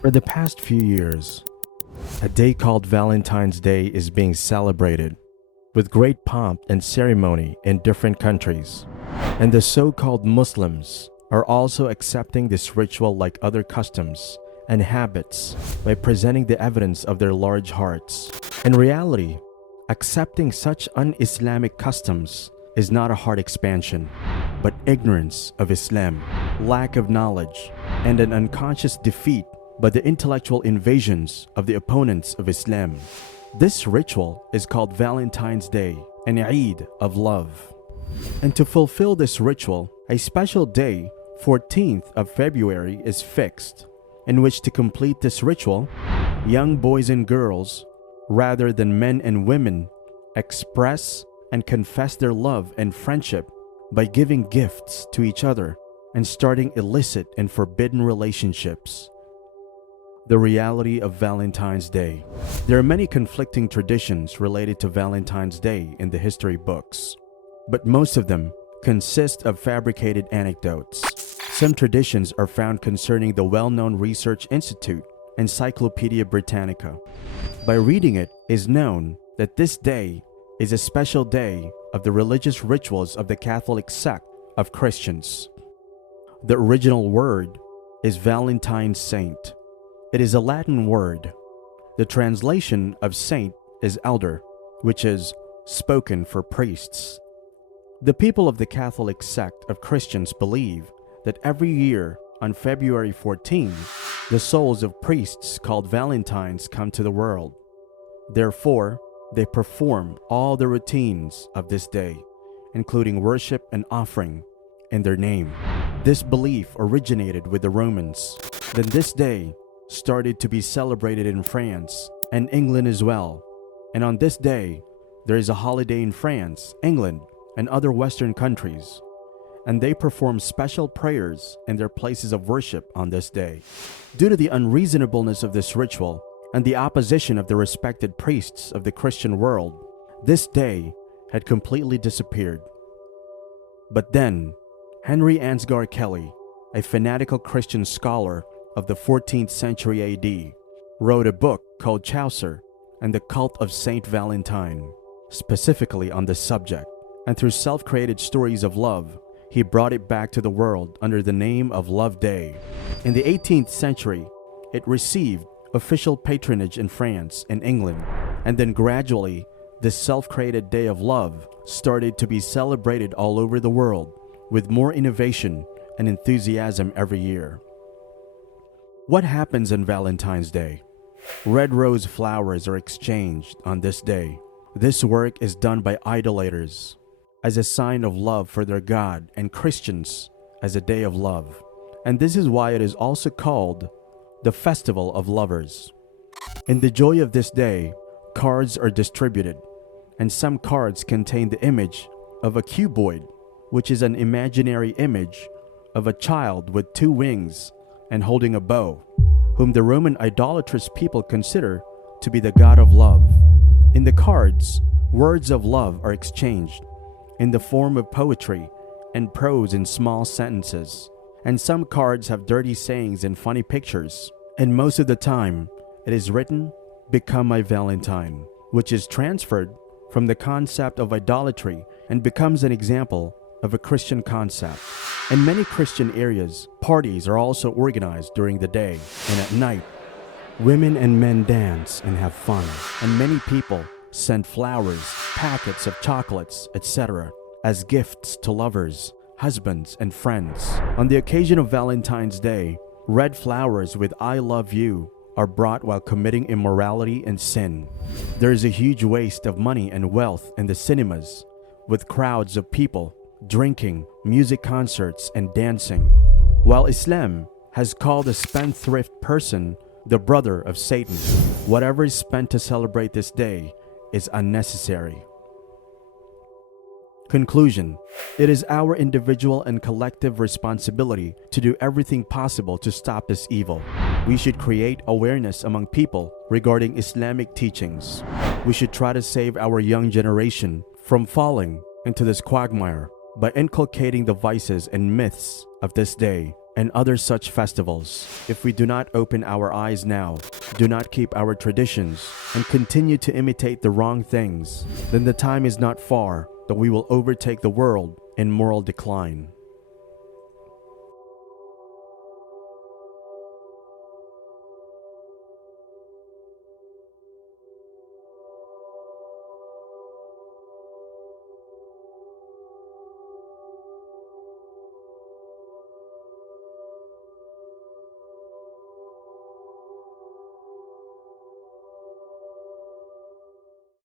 For the past few years, a day called Valentine's Day is being celebrated with great pomp and ceremony in different countries. And the so-called Muslims are also accepting this ritual like other customs and habits by presenting the evidence of their large hearts. In reality, accepting such un-Islamic customs is not a heart expansion, but ignorance of Islam, lack of knowledge, and an unconscious defeat by the intellectual invasions of the opponents of Islam. This ritual is called Valentine's Day, an Eid of love. And to fulfill this ritual, a special day, 14th of February, is fixed, in which to complete this ritual, young boys and girls, rather than men and women, express and confess their love and friendship by giving gifts to each other and starting illicit and forbidden relationships. The reality of Valentine's Day. There are many conflicting traditions related to Valentine's Day in the history books, but most of them consist of fabricated anecdotes. Some traditions are found concerning the well-known research institute, Encyclopedia Britannica. By reading it, is known that this day is a special day of the religious rituals of the Catholic sect of Christians. The original word is Valentine's Saint. It is a Latin word. The translation of saint is elder, which is spoken for priests. The people of the Catholic sect of Christians believe that every year on February 14, the souls of priests called Valentines come to the world. Therefore, they perform all the routines of this day, including worship and offering in their name. This belief originated with the Romans. Then this day started to be celebrated in France and England as well. And on this day, there is a holiday in France, England, and other Western countries. And they perform special prayers in their places of worship on this day. Due to the unreasonableness of this ritual and the opposition of the respected priests of the Christian world, this day had completely disappeared. But then, Henry Ansgar Kelly, a fanatical Christian scholar of the 14th century AD, wrote a book called Chaucer and the Cult of Saint Valentine, specifically on this subject, and through self-created stories of love, he brought it back to the world under the name of Love Day. In the 18th century, it received official patronage in France and England, and then gradually, this self-created day of love started to be celebrated all over the world with more innovation and enthusiasm every year. What happens on Valentine's Day? Red rose flowers are exchanged on this day. This work is done by idolaters as a sign of love for their God, and Christians as a day of love. And this is why it is also called the Festival of Lovers. In the joy of this day, cards are distributed, and some cards contain the image of a cuboid, which is an imaginary image of a child with two wings and holding a bow, whom the Roman idolatrous people consider to be the god of love. In the cards, words of love are exchanged in the form of poetry and prose in small sentences, and some cards have dirty sayings and funny pictures, and most of the time, it is written, "Become my Valentine," which is transferred from the concept of idolatry and becomes an example of a Christian concept. In many Christian areas, parties are also organized during the day, and at night, women and men dance and have fun, and many people send flowers, packets of chocolates, etc. as gifts to lovers, husbands, and friends. On the occasion of Valentine's Day, red flowers with "I love you" are brought while committing immorality and sin. There is a huge waste of money and wealth in the cinemas, with crowds of people drinking, music concerts, and dancing. While Islam has called a spendthrift person the brother of Satan, whatever is spent to celebrate this day is unnecessary. Conclusion: it is our individual and collective responsibility to do everything possible to stop this evil. We should create awareness among people regarding Islamic teachings. We should try to save our young generation from falling into this quagmire by inculcating the vices and myths of this day. and other such festivals. If we do not open our eyes now, do not keep our traditions, and continue to imitate the wrong things, then the time is not far that we will overtake the world in moral decline.